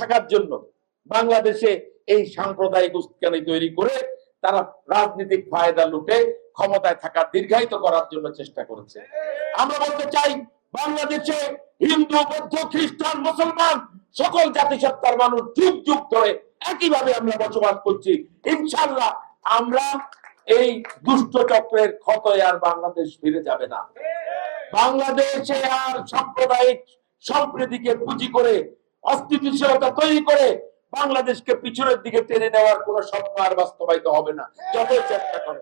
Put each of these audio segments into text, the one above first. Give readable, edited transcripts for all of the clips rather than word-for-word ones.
থাকার জন্য বাংলাদেশে এই সাম্প্রদায়িক উস্কানি তৈরি করে তারা রাজনৈতিক ফায়দা লুটে ক্ষমতায় থাকা দীর্ঘায়িত করার জন্য চেষ্টা করেছে। আমরা বলতে চাই, বাংলাদেশে হিন্দু, বৌদ্ধ, খ্রিস্টান, মুসলমান সকল জাতিসত্তার মানুষ যুগ যুগ ধরে একইভাবে আমরা বসবাস করছি। ইনশাআল্লাহ আমরা এই দুষ্ট চক্রের ক্ষতয় আর বাংলাদেশ ফিরে যাবে না। বাংলাদেশে আর সাম্প্রদায়িক সম্প্রীতিকে পুঁজি করে অস্থিতিশীলতা তৈরি করে বাংলাদেশকে পিছনের দিকে টেনে নেওয়ার কোন স্বপ্ন আর বাস্তবায়িত হবে না, যতই চেষ্টা করে।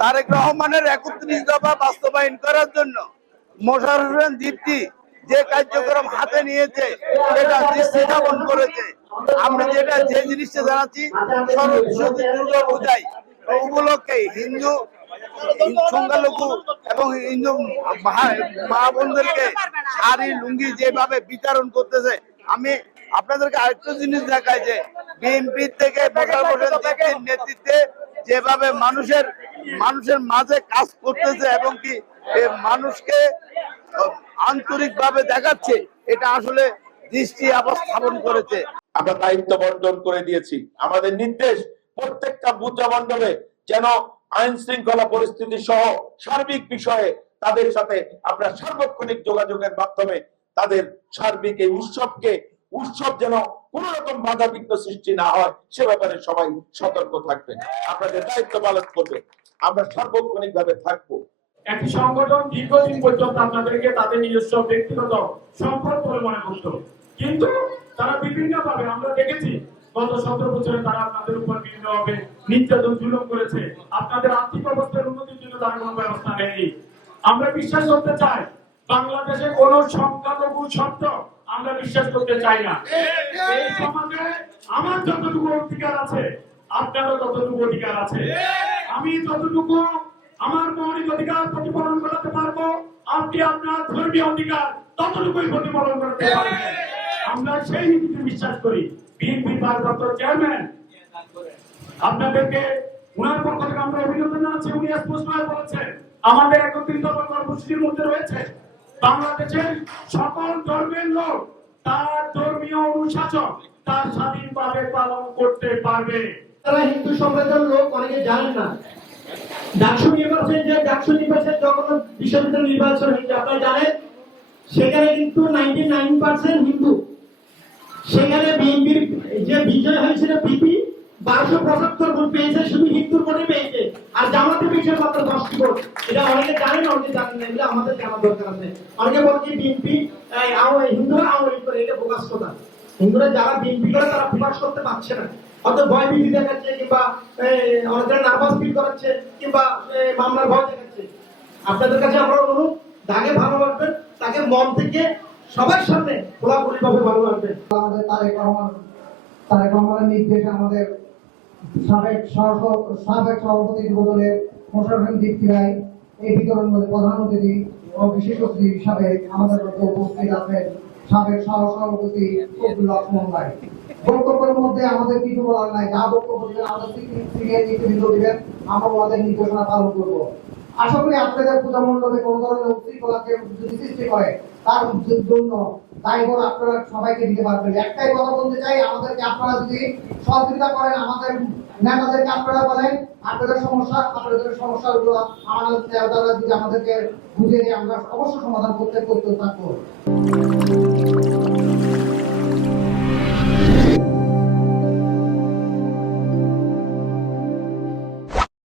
তারেক রহমানের ৩১ দফা বাস্তবায়ন করার জন্য মোশাররফ হোসেন দীপ্তি যে কার্যক্রম হাতে নিয়েছে সেটা দৃষ্টি স্থাপন করেছে। আমরা যে জিনিসটা জানাচ্ছি, সরস্বতী দুর্গা পূজায় উপলক্ষে হিন্দু সংখ্যালঘু এবং হিন্দু মা বোনদেরকে শাড়ি লুঙ্গি যেভাবে বিতরণ করতেছে, আমি আপনাদেরকে আরেকটা জিনিস দেখাই যে বিএনপি থেকে মোশাররফ হোসেন দীপ্তির নেতৃত্বে যেভাবে মানুষের মাঝে কাজ করতেছে এবং কি মানুষকে আন্তরিক ভাবে দেখাচ্ছে, এটা আসলে দৃষ্টি স্থাপন করেছে। আমরা দায়িত্ব বন্টন করে দিয়েছি। আমাদের নির্দেশ, প্রত্যেকটা বুথ মণ্ডলে যেন আইন শৃঙ্খলা পরিস্থিতি সহ সার্বিক বিষয়ে তাদের সাথে আমরা সার্বক্ষণিক যোগাযোগের মাধ্যমে তাদের সার্বিক এই উৎসব যেন কোন রকম বাধা বিঘ্ন সৃষ্টি না হয় সে ব্যাপারে সবাই সতর্ক থাকবেন, আপনাদের দায়িত্ব পালন করবে। আমরা সার্বক্ষণিক ভাবে থাকবো। একটি সংগঠন দীর্ঘদিন পর্যন্ত আপনাদেরকে তাদের নিজস্ব ব্যক্তিগত সম্পদ বলে মনে করত, কিন্তু তারা বিভিন্ন ভাবে আমরা দেখেছি গত 17 বছরে তারা আপনাদের উপর বিভিন্নভাবে নির্যাতন জুলুম করেছে। আপনাদের আর্থিক অবস্থার উন্নতির জন্য তারা কোনো ব্যবস্থা নেয়নি। আমরা বিশ্বাস করতে চাই বাংলাদেশে কোন সংখ্যালঘু শব্দ আমরা বিশ্বাস করতে চাই না। এই সমাজে আমার যতটুকু অধিকার আছে আপনারও ততটুকু অধিকার আছে। আমি যতটুকু আমার মৌলিক অধিকার প্রতিপালন করতে পারবো, আপনি আপনার ধর্মীয় অধিকার ততটুকুই প্রতিপালন করতে পারবেন। আমরা সেই নীতিতে বিশ্বাস করি। বিএনপির ভারপ্রাপ্ত চেয়ারম্যান আপনাদেরকে ওনার পক্ষ থেকে আমরা অভিনন্দন জানাচ্ছি। উনি স্পষ্টভাবে বলেছেন আমাদের ৩১ দফা কর্মসূচির মধ্যে রয়েছে বাংলাদেশের সকল ধর্মের লোক তার ধর্মীয় অনুশাসন তার স্বাধীনভাবে পালন করতে পারবে। তারা হিন্দু সম্প্রদায়ের লোক অনেকে জানেন না, ডাকসু নির্বাচন যখন বিশ্ববিদ্যালয় নির্বাচন হয়েছে আপনারা জানেন, সেখানে কিন্তু 99% হিন্দু। সেখানে বিএনপির যে বিজয় হয়েছিল বিপি 1275 ভোট পেয়েছে, শুধু হিন্দুর ভোটে পেয়েছে, আর জামাতে পেয়েছে মাত্র 10টি ভোট। এটা অনেকে জানেন, অনেকে জানেন না, এগুলো আমাদের জানা দরকার আছে। অনেকে বলছে বিএনপি হিন্দুরা আওয়ামী লীগ করে, এটা প্রকাশ কথা। হিন্দুরা যারা বিএনপি করে তারা প্রকাশ করতে পারছে না, অর্থাৎ ভয় ভীতি দেখাচ্ছে কিংবা অনেকটা নার্ভাস ফিল করাচ্ছে কিংবা মামলার ভয় দেখাচ্ছে। আপনাদের কাছে আমরা অনুরোধ, যাকে ভালোবাসবেন তাকে মন থেকে সবার সামনে খোলাখুলি ভাবে ভালোবাসবেন। আমাদের তারেক রহমানের নির্দেশে আমাদের সাবেক সভাপতি বদলে মোশাররফ হোসেন দীপ্তি রায় এই বিতরণের মধ্যে প্রধান অতিথি ও বিশেষ অতিথি হিসাবে আমাদের মধ্যে উপস্থিত আছেন সাবেক সভাপতি ফজলুল লক্ষ্মণ ভাই। বক্তব্যের মধ্যে আমাদের কিছু বলার নাই, যা বক্তব্য দিবেন আমাদের নেতৃত্ব দিবেন, আমরা আমাদের নির্দেশনা পালন করবো। আশা করি আপনাদের পূজা মণ্ডপে কোন ধরনের উৎসৃঙ্খলাকে যদি সৃষ্টি করে তার জন্য দায়ভার আপনারা সবাইকে দিতে পারবেন। একটাই কথা বলতে চাই, আমাদেরকে আপনারা যদি সহযোগিতা করেন, আমাদের নেতাদেরকে আপনারা বলেন আপনাদের সমস্যাগুলো আমাদের যদি আমাদেরকে বুঝিয়ে দিয়ে আমরা অবশ্যই সমাধান করতে থাকবো।